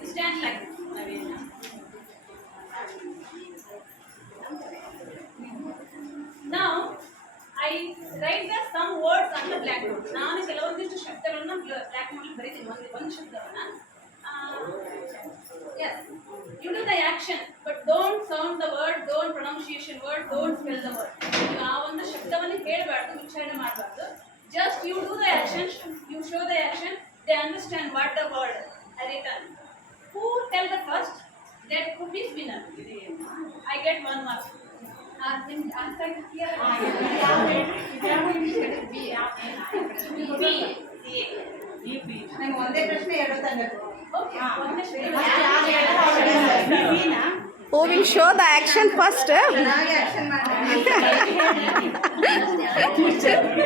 You stand like this. Naveen. Now, I write the some words on the blackboard. ನಾನು ಕೆಲವೊಂದಿಷ್ಟು ಶಬ್ದಗಳನ್ನ block board ಬರೀತೀನಿ ಒಂದು ಶಬ್ದವನ್ನ yes you do the action but don't sound the word don't pronunciation word don't spell the word ನೀವು ಆ ಒಂದು ಶಬ್ದವನ್ನು ಹೇಳಬಾರದು ಉಚ್ಚಾರಣೆ ಮಾಡಬಾರದು just you do the action you show the action they understand what the word I written who tell the first that who is winner I get 1 mark answer here ನಂಗೆ ಒಂದೇ ಪ್ರಶ್ನೆ ಎರಡು ತಂಗಟ್ಟು Who will show the action first? ಚೆನ್ನಾಗಿ action ಮಾಡಿ don't say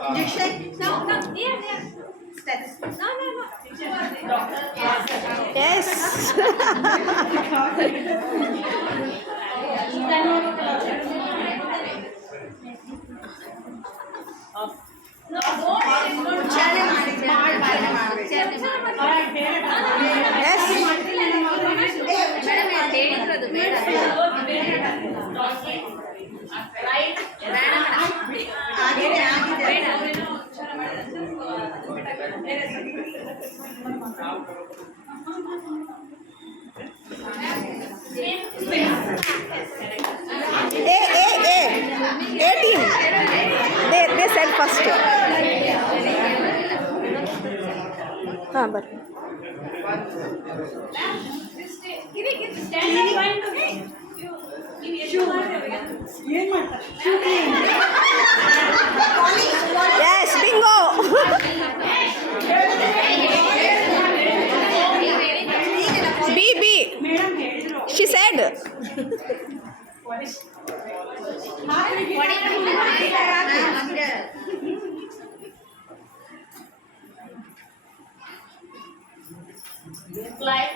injection no here stethoscope no Yes. no don't ಉಚ್ಚಾರಣೆ ಮಾಡಬೇಕು Yes. ಆಗಿದೆ ಆಗಿದೆ A team. They said first. But yes, bingo. B. She said. like